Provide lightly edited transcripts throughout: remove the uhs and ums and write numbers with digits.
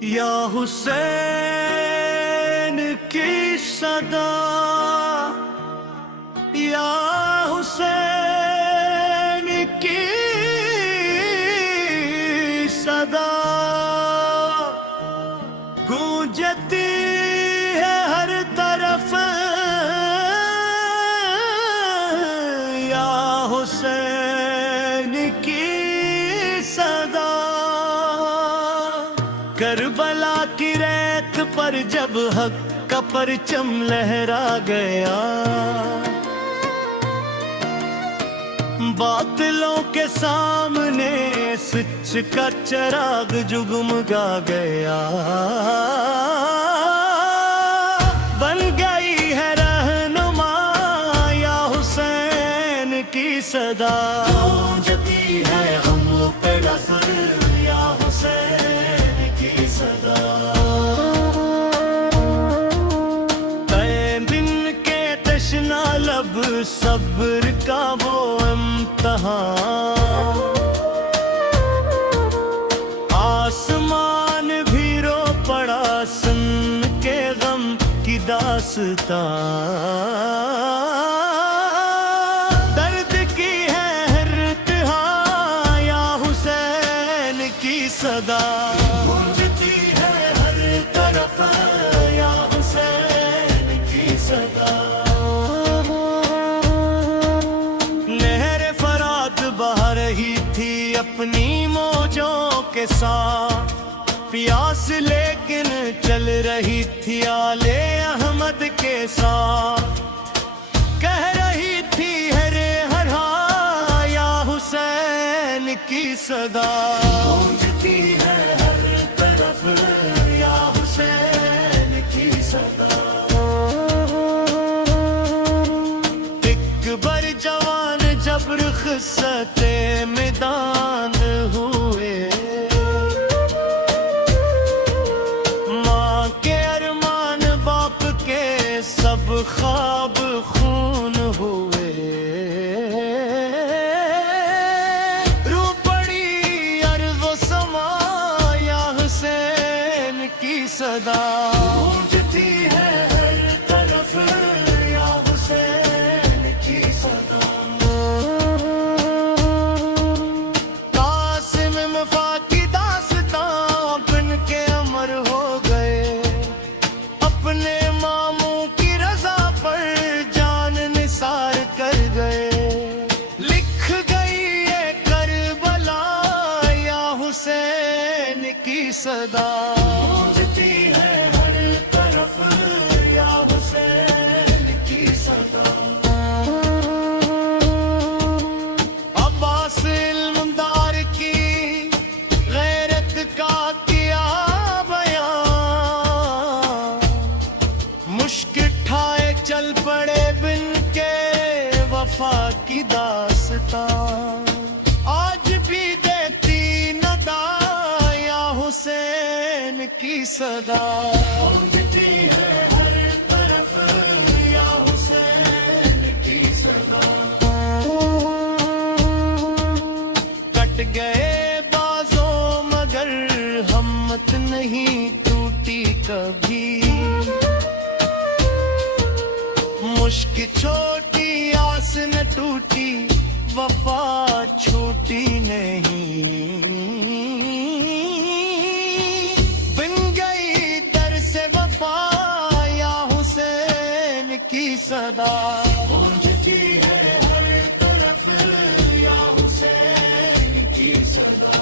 یا حسین کی صدا، یا حسین کی صدا گونجتی ہے ہر طرف، یا حسین کی صدا۔ کربلا کی ریت پر جب حق کا پرچم لہرا گیا، باطلوں کے سامنے سچ کا چراغ جگمگا گیا، بن گئی ہے رہنما یا حسین کی صدا، گونجتی ہے غم پہ غفر یا حسین کی صدا۔ دن کے تشنا لب صبر کا وہ امتحان، آسمان بھی رو پڑا سن کے غم کی داستان، درد کی ہے ہر تہا یا حسین کی صدا، گونجتی ہے ہر طرف یا حسین کی صدا۔ نہر فرات بہہ رہی تھی اپنی موجوں کے ساتھ، پیاس لیکن چل رہی تھی آل احمد کے ساتھ، کہہ رہی تھی ہرے ہرا یا حسین کی صدا، گونجتی ہے ہر طرف یا حسین کی صدا۔ اکبر جوان جب رخصت میدان ہوئے، ماں کے ارمان باپ کے سب خواب خون ہوئے، رو پڑی ارض و سما یا حسین کی صدا، گونجتی ہے ہر طرف یا حسین کی صدا۔ قاسم مفا کی داستان بن کے امر ہو گئے، اپنے ماموں کی رضا پر جان نثار کر گئے، لکھ گئی یہ کربلا یا حسین کی صدا، گونجتی ہے ہر طرف یا حسین کی صدا۔ عباس علمدار کی غیرت کا کیا بیان، مشک اٹھائے چل پڑے بن کے وفا کی داستان، آج بھی دیتی ندا یا حسین کی صدا، گونجتی ہے ہر طرف یا حسین کی صدا۔ کٹ گئے بازوں مگر ہمت نہیں ٹوٹی کبھی، مشک چھوٹی آس نہ ٹوٹی وفا چھوٹی نہیں، بن گئی در سے وفا یا حسین کی صدا، گونجتی ہے ہر طرف یا حسین کی صدا۔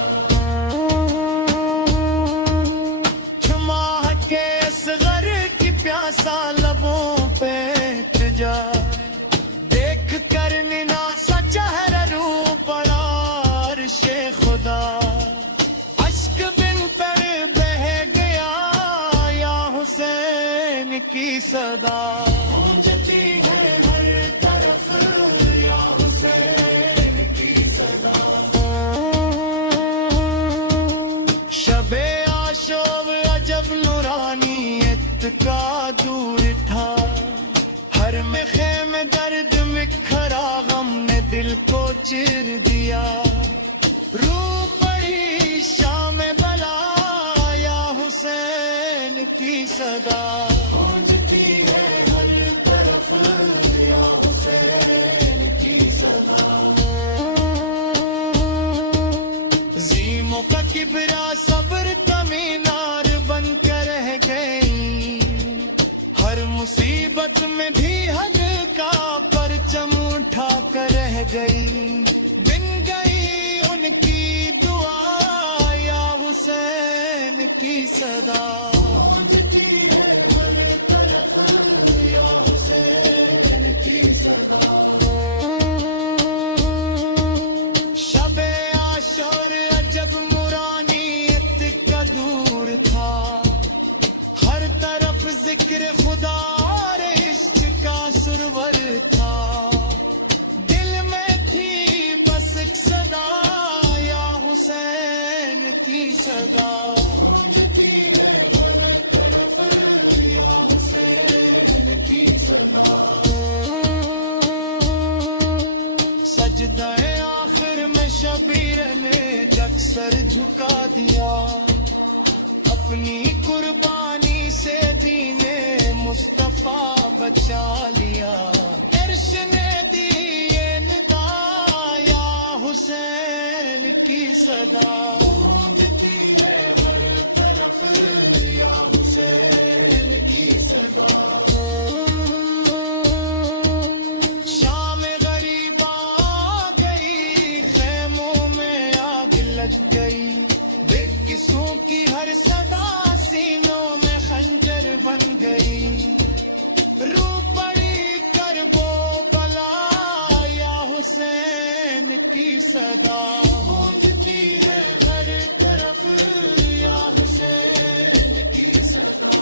چھما کے اصغر کی پیاسا لبوں پہ التجا، دیکھ کر نناسا چہرہ رو پڑا عرش خدا، اشک بن پر بہہ گیا یا حسین کی صدا، گونجتی ہے ہر طرف یا حسین کی صدا۔ شب آشوب عجب نورانیت کا دور تھا، ہر میں خیمے درد بکھرا غم نے دل کو چیر دیا، رو پڑی شام بلا یا حسین صدا گونجتی ہے ہر طرف یا حسین کی صدا ظلموں کا کبریا صبر کا مینار بن کر رہ گئی ہر مصیبت میں بھی حق کا پرچم اٹھا کر رہ گئی بن گئی ان کی دعا یا حسین کی صدا گونجتی ہے ہر طرف یا حسین کی صدا شب عاشور عجب نورانیت کا دور تھا ہر طرف ذکر خدا اور عشق کا سرور تھا دل میں تھی بس ایک صدا یا حسین کی صدا گونجتی ہے ہر طرف یا حسین کی صدا سجدہ آخر میں شبیر نے جگ سر جھکا دیا اپنی قربانی سے دین مصطفیٰ بچا لیا عرش نے دی یہ ندا یا حسین کی صدا گونجتی ہے ہر طرف یا حسین کی صدا شام غریب آ گئی خیموں میں آگ لگ گئی بے قصوں کی ہر صدا سینوں میں خنجر بن گئی رو پڑی کرب و بلا یا حسین کی صدا گونجتی ہے ہر طرف یا حسین کی صدا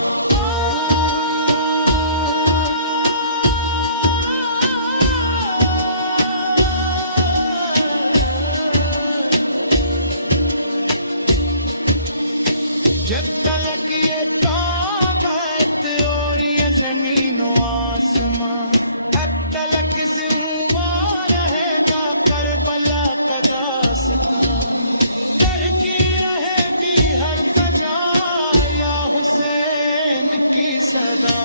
جب تلک یہ طاقت اور یہ زمین و آسمان اب تلک زندہ رہے گا کربلا کا داستان ترکی رہے گی ہر فضا یا حسین کی صدا